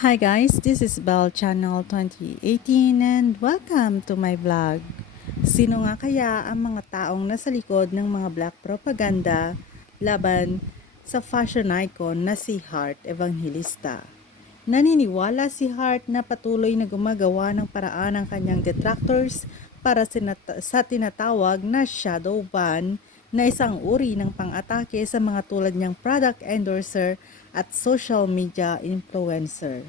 Hi guys, this is Bell Channel 2018 and welcome to my vlog. Sino nga kaya ang mga taong nasa likod ng mga black propaganda laban sa fashion icon na si Hart Evangelista? Naniniwala si Hart na patuloy na gumagawa ng paraan ng kanyang detractors para sa tinatawag na shadow ban na isang uri ng pang-atake sa mga tulad niyang product endorser at social media influencer.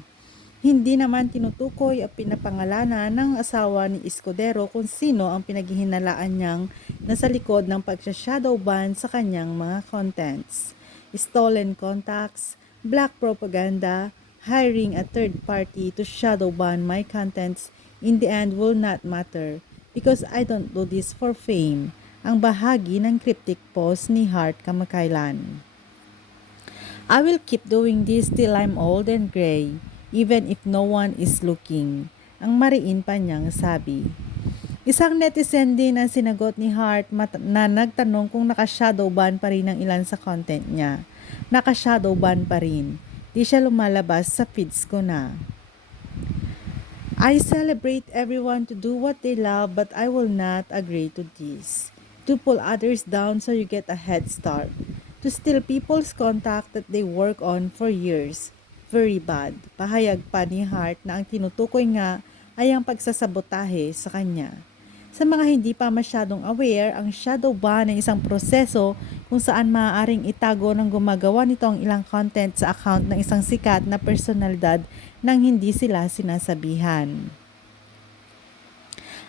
Hindi naman tinutukoy o pinapangalanan ng asawa ni Escudero kung sino ang pinaghihinalaan niyang nasa likod ng pagsha-shadow ban sa kanyang mga contents. Stolen contacts, black propaganda, hiring a third party to shadow ban my contents in the end will not matter because I don't do this for fame ang bahagi ng cryptic post ni Hart kamakailan. I will keep doing this till I'm old and gray, even if no one is looking. Ang mariin pa niyang sabi. Isang netizen din ang sinagot ni Hart na nagtanong kung naka-shadow ban pa rin ang ilan sa content niya. Naka-shadow ban pa rin. Di siya lumalabas sa feeds ko na. I celebrate everyone to do what they love but I will not agree to this. To pull others down so you get a head start. To steal people's contact that they work on for years. Very bad. Pahayag pa ni Hart na ang tinutukoy nga ay ang pagsasabotahe sa kanya. Sa mga hindi pa masyadong aware, ang shadow ban ay isang proseso kung saan maaaring itago ng gumagawa nito ang ilang content sa account ng isang sikat na personalidad nang hindi sila sinasabihan.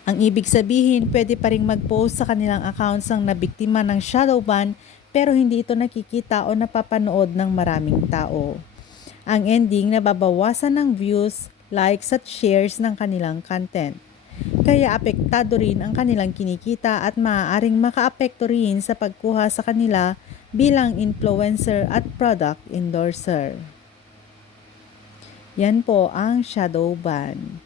Ang ibig sabihin, pwede pa rin mag-post sa kanilang accounts ang nabiktima ng shadow ban pero hindi ito nakikita o napapanood ng maraming tao. Ang ending, nababawasan ng views, likes at shares ng kanilang content. Kaya apektado rin ang kanilang kinikita at maaaring makaapekto rin sa pagkuha sa kanila bilang influencer at product endorser. Yan po ang shadow ban.